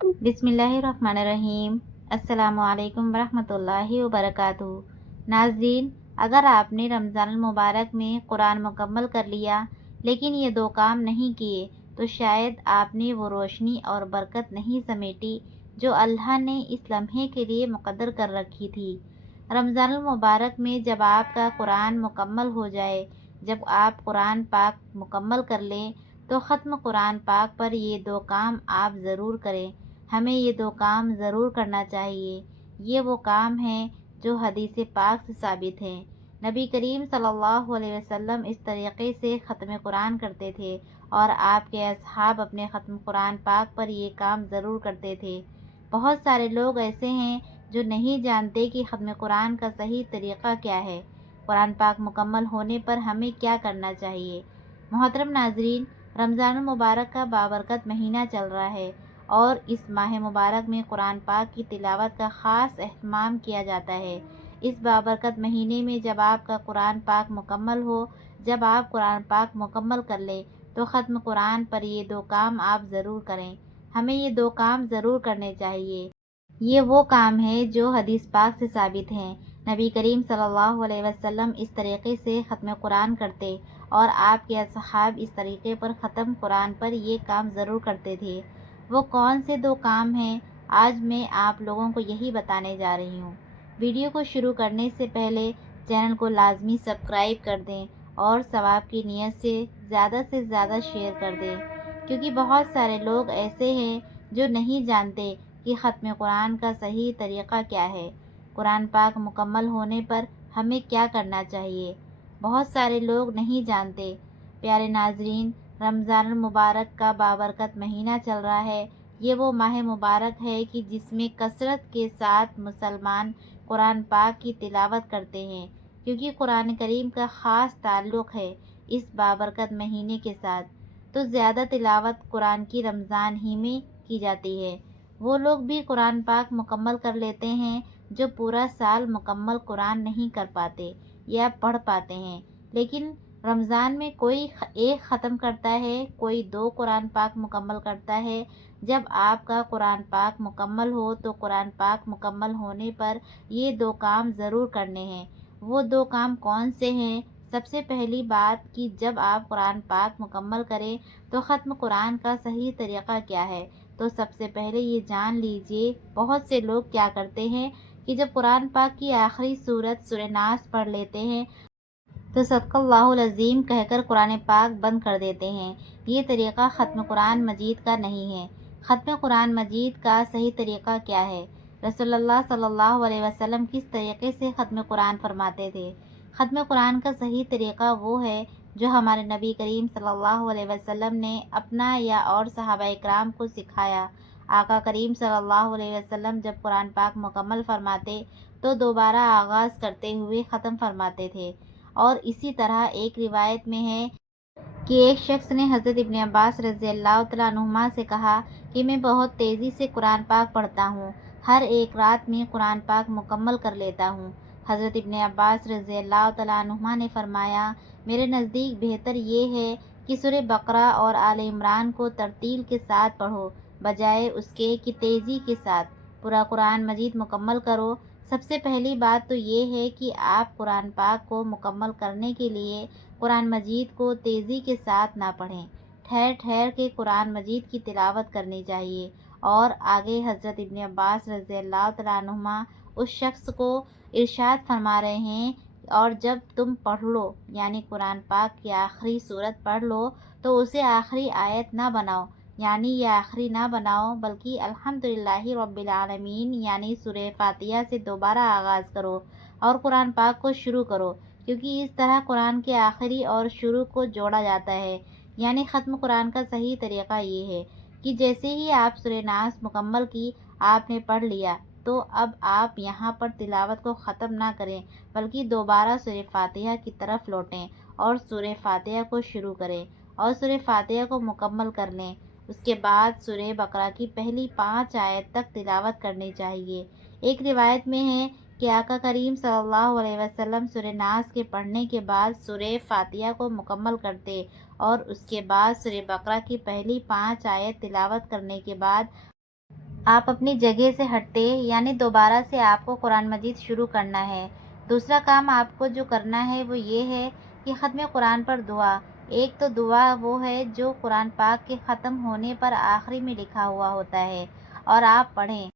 बिस्मिल्लाहिर्रहमानिर्रहीम। अस्सलामुअलैकुम वरहमतुल्लाहि वबरकातुहू। नाज़रीन, अगर आपने रमज़ान मुबारक में कुरान मुकम्मल कर लिया लेकिन ये दो काम नहीं किए तो शायद आपने वो रोशनी और बरकत नहीं समेटी जो अल्लाह ने इस लम्हे के लिए मुक़द्दर कर रखी थी। रमज़ान मुबारक में जब आपका कुरान मुकम्मल हो जाए, जब आप कुरान पाक मुकम्मल कर लें तो ख़त्म कुरान पाक पर ये दो काम आप ज़रूर करें। हमें ये दो काम ज़रूर करना चाहिए। ये वो काम हैं जो हदीस पाक से साबित हैं। नबी करीम सल्लल्लाहु अलैहि वसल्लम इस तरीक़े से ख़त्म कुरान करते थे और आपके असहाब अपने ख़त्म कुरान पाक पर ये काम ज़रूर करते थे। बहुत सारे लोग ऐसे हैं जो नहीं जानते कि ख़त्म कुरान का सही तरीक़ा क्या है। कुरान पाक मुकम्मल होने पर हमें क्या करना चाहिए। मोहतरम नाज़रीन, रमज़ान मुबारक का बाबरकत महीना चल रहा है और इस माह मुबारक में कुरान पाक की तिलावत का ख़ास अहतमाम किया जाता है। इस बाबरकत महीने में जब आपका कुरान पाक मुकम्मल हो, जब आप कुरान पाक मुकम्मल कर लें तो ख़त्म कुरान पर ये दो काम आप ज़रूर करें। हमें ये दो काम ज़रूर करने चाहिए। ये वो काम है जो हदीस पाक से साबित हैं। नबी करीम सल्लल्लाहु अलैहि वसल्लम इस तरीक़े से ख़त्म कुरान करते और आपके असहाब इस तरीक़े पर ख़त्म कुरान पर ये काम ज़रूर करते थे। वो कौन से दो काम हैं, आज मैं आप लोगों को यही बताने जा रही हूँ। वीडियो को शुरू करने से पहले चैनल को लाजमी सब्सक्राइब कर दें और सवाब की नीयत से ज़्यादा शेयर कर दें, क्योंकि बहुत सारे लोग ऐसे हैं जो नहीं जानते कि ख़त्म कुरान का सही तरीक़ा क्या है। कुरान पाक मुकम्मल होने पर हमें क्या करना चाहिए, बहुत सारे लोग नहीं जानते। प्यारे नाज़रीन, रमज़ान मुबारक का बाबरकत महीना चल रहा है। ये वो माह मुबारक है कि जिसमें कसरत के साथ मुसलमान कुरान पाक की तिलावत करते हैं, क्योंकि कुरान करीम का ख़ास ताल्लुक़ है इस बाबरकत महीने के साथ। तो ज़्यादा तिलावत कुरान की रमज़ान ही में की जाती है। वो लोग भी कुरान पाक मुकम्मल कर लेते हैं जो पूरा साल मुकम्मल कुरान नहीं कर पाते या पढ़ पाते हैं। लेकिन रमज़ान में कोई एक ख़त्म करता है, कोई दो कुरान पाक मुकम्मल करता है। जब आपका कुरान पाक मुकम्मल हो तो कुरान पाक मुकम्मल होने पर ये दो काम ज़रूर करने हैं। वो दो काम कौन से हैं? सबसे पहली बात कि जब आप कुरान पाक मुकम्मल करें तो ख़त्म कुरान का सही तरीक़ा क्या है। तो सबसे पहले ये जान लीजिए, बहुत से लोग क्या करते हैं कि जब कुरान पाक की आखिरी सूरत सूरह नास पढ़ लेते हैं तो सदक़ल्लाहुल अज़ीम कहकर कुरान पाक बंद कर देते हैं। ये तरीक़ा ख़त्म कुरान मजीद का नहीं है। ख़त्म कुरान मजीद का सही तरीक़ा क्या है? रसूलुल्लाह सल्लल्लाहु अलैहि वसल्लम किस तरीक़े से ख़त्म कुरान फरमाते थे? ख़त्म कुरान का सही तरीक़ा वो है जो हमारे नबी करीम सल्लल्लाहु अलैहि वसल्लम ने अपना या और सहाबाए किराम को सिखाया। आका करीम सल्लल्लाहु अलैहि वसल्लम जब कुरान पाक मुकम्मल फरमाते तो दोबारा आगाज़ करते हुए ख़त्म फरमाते थे। और इसी तरह एक रिवायत में है कि एक शख्स ने हज़रत इब्न अब्बास रज़ियल्लाहु तआला अन्हुमा से कहा कि मैं बहुत तेज़ी से कुरान पाक पढ़ता हूँ, हर एक रात में कुरान पाक मुकम्मल कर लेता हूँ। हज़रत इब्न अब्बास रज़ियल्लाहु तआला अन्हुमा ने फरमाया, मेरे नज़दीक बेहतर ये है कि सूरह बकरा और आले इमरान को तरतील के साथ पढ़ो, बजाय उसके कि तेज़ी के साथ पूरा कुरान मजीद मुकम्मल करो। सबसे पहली बात तो ये है कि आप कुरान पाक को मुकम्मल करने के लिए कुरान मजीद को तेज़ी के साथ ना पढ़ें, ठहर ठहर के कुरान मजीद की तिलावत करनी चाहिए। और आगे हज़रत इब्न अब्बास रज़ियल्लाहु तआला अन्हुमा उस शख्स को इरशाद फरमा रहे हैं, और जब तुम पढ़ लो यानी कुरान पाक की आखिरी सूरत पढ़ लो तो उसे आखिरी आयत ना बनाओ, यानी ये आखिरी ना बनाओ, बल्कि अल्हम्दुलिल्लाहि रब्बिल आलमीन यानी सूरह फातिहा से दोबारा आगाज़ करो और कुरान पाक को शुरू करो, क्योंकि इस तरह कुरान के आखिरी और शुरू को जोड़ा जाता है। यानी ख़त्म कुरान का सही तरीक़ा ये है कि जैसे ही आप सूरह नास मुकम्मल की, आपने पढ़ लिया, तो अब आप यहाँ पर तिलावत को ख़त्म ना करें, बल्कि दोबारा सूरह फातिहा की तरफ लौटें और सूरह फातिहा को शुरू करें और सूरह फातिहा को मुकम्मल कर लें। उसके बाद सूरह बकरा की पहली 5 आयत तक तिलावत करनी चाहिए। एक रिवायत में है कि आका करीम सल्लल्लाहु अलैहि वसल्लम सूरह नास के पढ़ने के बाद सूरह फातिहा को मुकम्मल करते और उसके बाद सूरह बकरा की पहली 5 आयत तिलावत करने के बाद آپ اپنی جگہ سے ہٹتے یعنی دوبارہ سے آپ کو قرآن مجید شروع کرنا ہے۔ دوسرا کام آپ کو جو کرنا ہے وہ یہ ہے کہ ختم قرآن پر دعا۔ ایک تو دعا وہ ہے جو قرآن پاک کے ختم ہونے پر آخری میں لکھا ہوا ہوتا ہے اور آپ پڑھیں۔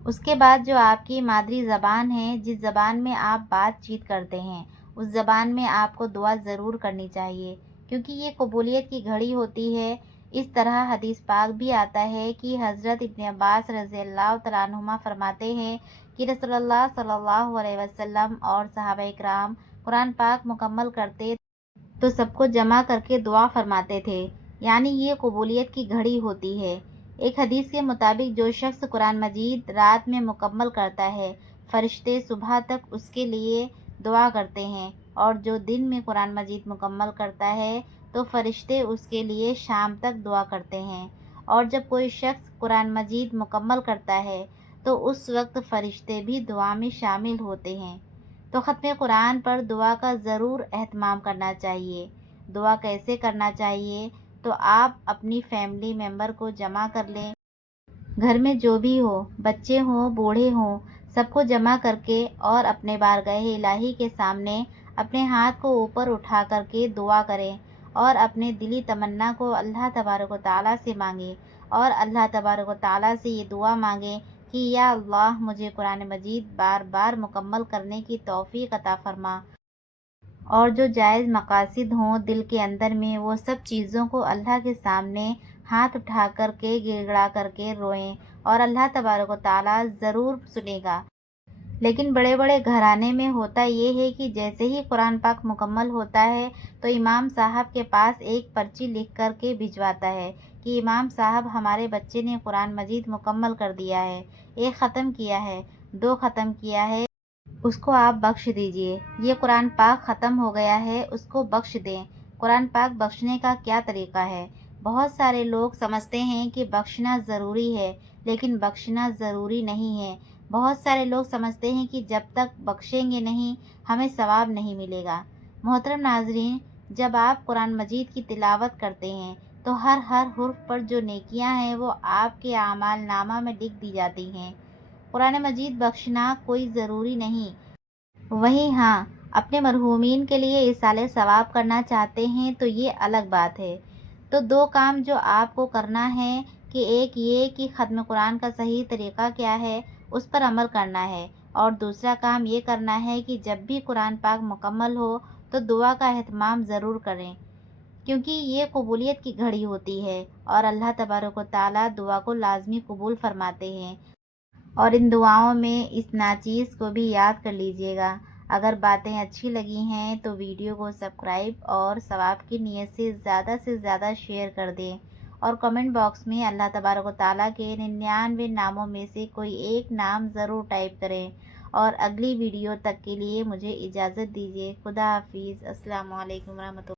اس کے بعد جو آپ کی مادری زبان ہے، جس زبان میں آپ بات چیت کرتے ہیں، اس زبان میں آپ کو دعا ضرور کرنی چاہیے، کیونکہ یہ قبولیت کی گھڑی ہوتی ہے۔ اس طرح حدیث پاک بھی آتا ہے کہ حضرت ابن عباس رضی اللہ تعالیٰ عنہما فرماتے ہیں کہ رسول اللہ صلی اللہ علیہ وسلم اور صحابہ کرام قرآن پاک مکمل کرتے تو سب کو جمع کر کے دعا فرماتے تھے، یعنی یہ قبولیت کی گھڑی ہوتی ہے۔ ایک حدیث کے مطابق جو شخص قرآن مجید رات میں مکمل کرتا ہے، فرشتے صبح تک اس کے لیے دعا کرتے ہیں، اور جو دن میں قرآن مجید مکمل کرتا ہے تو فرشتے اس کے لیے شام تک دعا کرتے ہیں، اور جب کوئی شخص قرآن مجید مکمل کرتا ہے تو اس وقت فرشتے بھی دعا میں شامل ہوتے ہیں۔ تو ختم قرآن پر دعا کا ضرور اہتمام کرنا چاہیے۔ دعا کیسے کرنا چاہیے؟ تو آپ اپنی فیملی ممبر کو جمع کر لیں، گھر میں جو بھی ہو، بچے ہوں بوڑھے ہوں، سب کو جمع کر کے اور اپنے بارگاہ الہی کے سامنے اپنے ہاتھ کو اوپر اٹھا کر کے دعا کریں اور اپنے دلی تمنا کو اللہ تبارک و تعالیٰ سے مانگیں، اور اللہ تبارک و تعالیٰ سے یہ دعا مانگیں کہ یا اللہ مجھے قرآن مجید بار بار مکمل کرنے کی توفیق عطا فرما، اور جو جائز مقاصد ہوں دل کے اندر میں وہ سب چیزوں کو اللہ کے سامنے ہاتھ اٹھا کر کے گڑ گڑا کر کے روئیں، اور اللہ تبارک و تعالیٰ ضرور سنے گا۔ لیکن بڑے بڑے گھرانے میں ہوتا یہ ہے کہ جیسے ہی قرآن پاک مکمل ہوتا ہے تو امام صاحب کے پاس ایک پرچی لکھ کر کے بھجواتا ہے کہ امام صاحب ہمارے بچے نے قرآن مجید مکمل کر دیا ہے، ایک ختم کیا ہے، 2 ختم کیا ہے، اس کو آپ بخش دیجئے، یہ قرآن پاک ختم ہو گیا ہے، اس کو بخش دیں۔ قرآن پاک بخشنے کا کیا طریقہ ہے؟ بہت سارے لوگ سمجھتے ہیں کہ بخشنا ضروری ہے، لیکن بخشنا ضروری نہیں ہے۔ بہت سارے لوگ سمجھتے ہیں کہ جب تک بخشیں گے نہیں ہمیں ثواب نہیں ملے گا۔ محترم ناظرین، جب آپ قرآن مجید کی تلاوت کرتے ہیں تو ہر حرف پر جو نیکیاں ہیں وہ آپ کے اعمال نامہ میں لکھ دی جاتی ہیں۔ قرآن مجید بخشنا کوئی ضروری نہیں، وہیں ہاں اپنے مرحومین کے لیے ایصال ثواب کرنا چاہتے ہیں تو یہ الگ بات ہے۔ تو 2 کام جو آپ کو کرنا ہے کہ ایک یہ کہ ختم قرآن کا صحیح طریقہ کیا ہے اس پر عمل کرنا ہے، اور دوسرا کام یہ کرنا ہے کہ جب بھی قرآن پاک مکمل ہو تو دعا کا اہتمام ضرور کریں، کیونکہ یہ قبولیت کی گھڑی ہوتی ہے اور اللہ تبارک و تعالیٰ دعا کو لازمی قبول فرماتے ہیں۔ اور ان دعاؤں میں اس ناچیز کو بھی یاد کر لیجئے گا۔ اگر باتیں اچھی لگی ہیں تو ویڈیو کو سبسکرائب اور ثواب کی نیت سے زیادہ شیئر کر دیں، اور کمنٹ باکس میں اللہ تبارک و تعالیٰ کے 99 ناموں میں سے کوئی ایک نام ضرور ٹائپ کریں، اور اگلی ویڈیو تک کے لیے مجھے اجازت دیجیے۔ خدا حافظ۔ السلام علیکم ورحمۃ اللہ۔